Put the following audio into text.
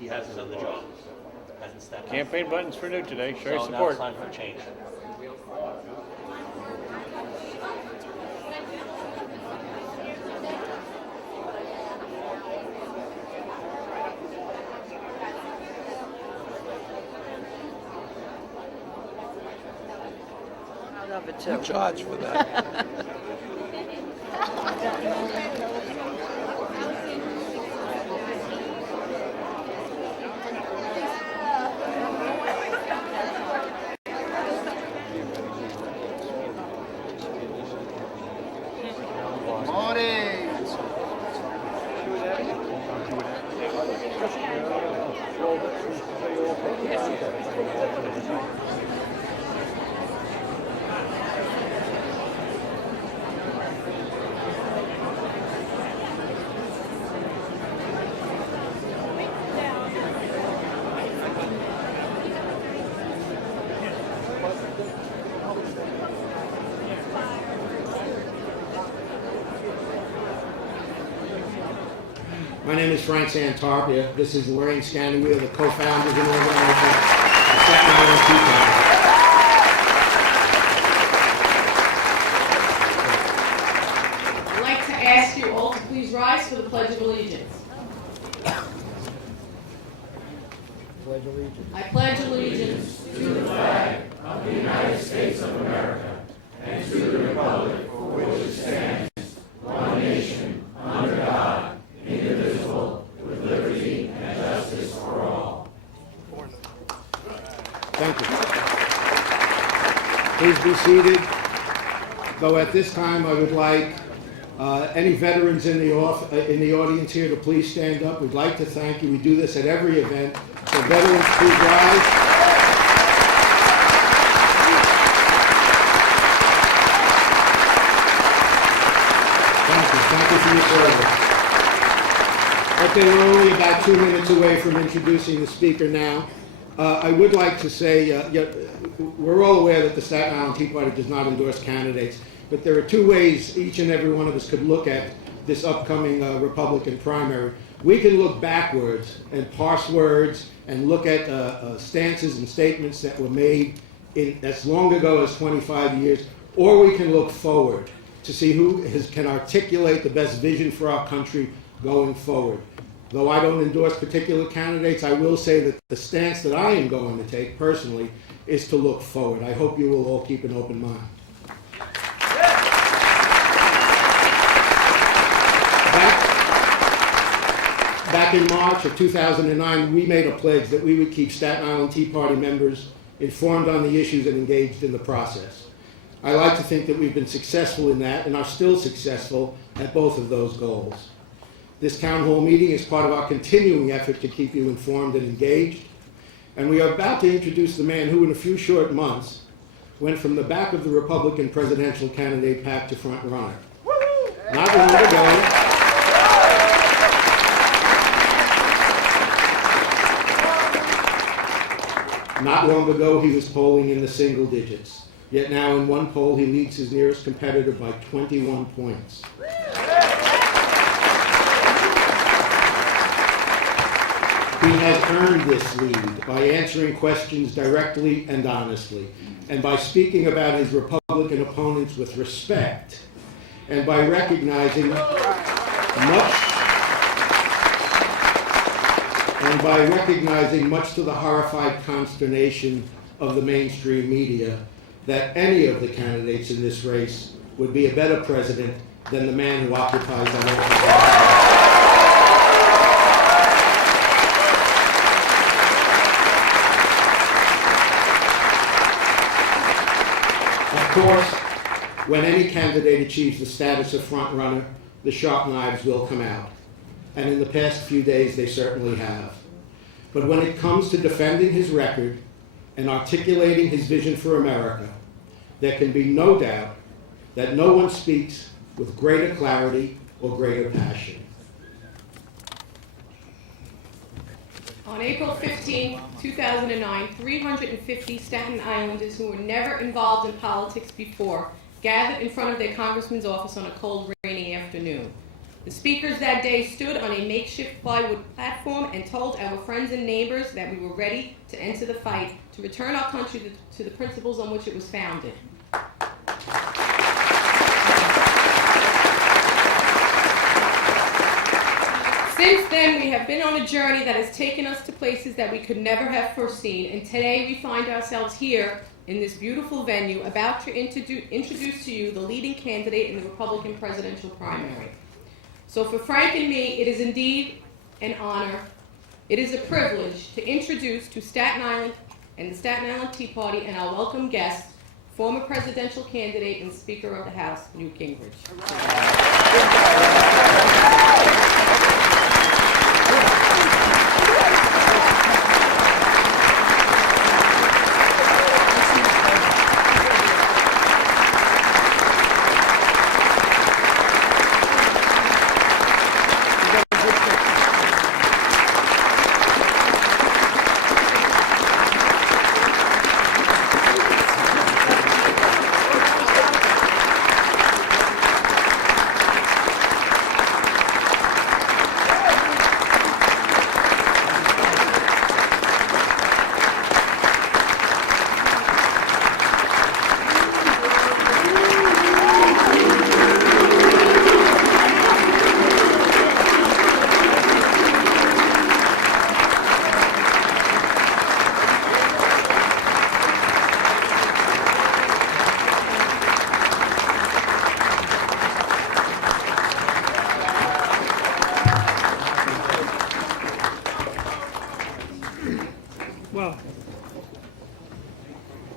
He hasn't done the job. Hasn't stepped up. Campaign buttons for Newt today. Show your So now support. it's time for change. Of it too. Charge for that. My name is Frank Santarpia. This is Lorraine Scanni. We are the co-founders and organizers of Staten Island Tea Party. I'd like to ask you all to please rise for the Pledge of Allegiance. Pledge allegiance. I pledge allegiance to the flag of the United States of America and to the republic for which it stands, one nation, under God, indivisible, with liberty and justice for all. Thank you. Please be seated. Though at this time I would like any veterans in the audience here to please stand up. We'd like to thank you. We do this at every event. So veterans, please rise. Thank you for your service. Okay, we're only about 2 minutes away from introducing the speaker now. I would like to say, we're all aware that the Staten Island Tea Party does not endorse candidates, but there are two ways each and every one of us could look at this upcoming Republican primary. We can look backwards and parse words and look at stances and statements that were made as long ago as 25 years, or we can look forward to see who can articulate the best vision for our country going forward. Though I don't endorse particular candidates, I will say that the stance that I am going to take personally is to look forward. I hope you will all keep an open mind. Back in March of 2009, we made a pledge that we would keep Staten Island Tea Party members informed on the issues and engaged in the process. I like to think that we've been successful in that and are still successful at both of those goals. This town hall meeting is part of our continuing effort to keep you informed and engaged. And we are about to introduce the man who in a few short months went from the back of the Republican presidential candidate pack to front runner. Not long ago, he was polling in the single digits. Yet now in one poll, he leads his nearest competitor by 21 points. He has earned this lead by answering questions directly and honestly, and by speaking about his Republican opponents with respect, and by recognizing much to the horrified consternation of the mainstream media, that any of the candidates in this race would be a better president than the man who occupies the White Of course, when any candidate achieves the status of frontrunner, the sharp knives will come out. And in the past few days, they certainly have. But when it comes to defending his record and articulating his vision for America, there can be no doubt that no one speaks with greater clarity or greater passion. On April 15, 2009, 350 Staten Islanders who were never involved in politics before gathered in front of their congressman's office on a cold, rainy afternoon. The speakers that day stood on a makeshift plywood platform and told our friends and neighbors that we were ready to enter the fight to return our country to the principles on which it was founded. Since then, we have been on a journey that has taken us to places that we could never have foreseen, and today we find ourselves here in this beautiful venue about to introduce to you the leading candidate in the Republican presidential primary. So for Frank and me, it is indeed an honor. It is a privilege to introduce to Staten Island and the Staten Island Tea Party and our welcome guest, former presidential candidate and Speaker of the House, Newt Gingrich. Well,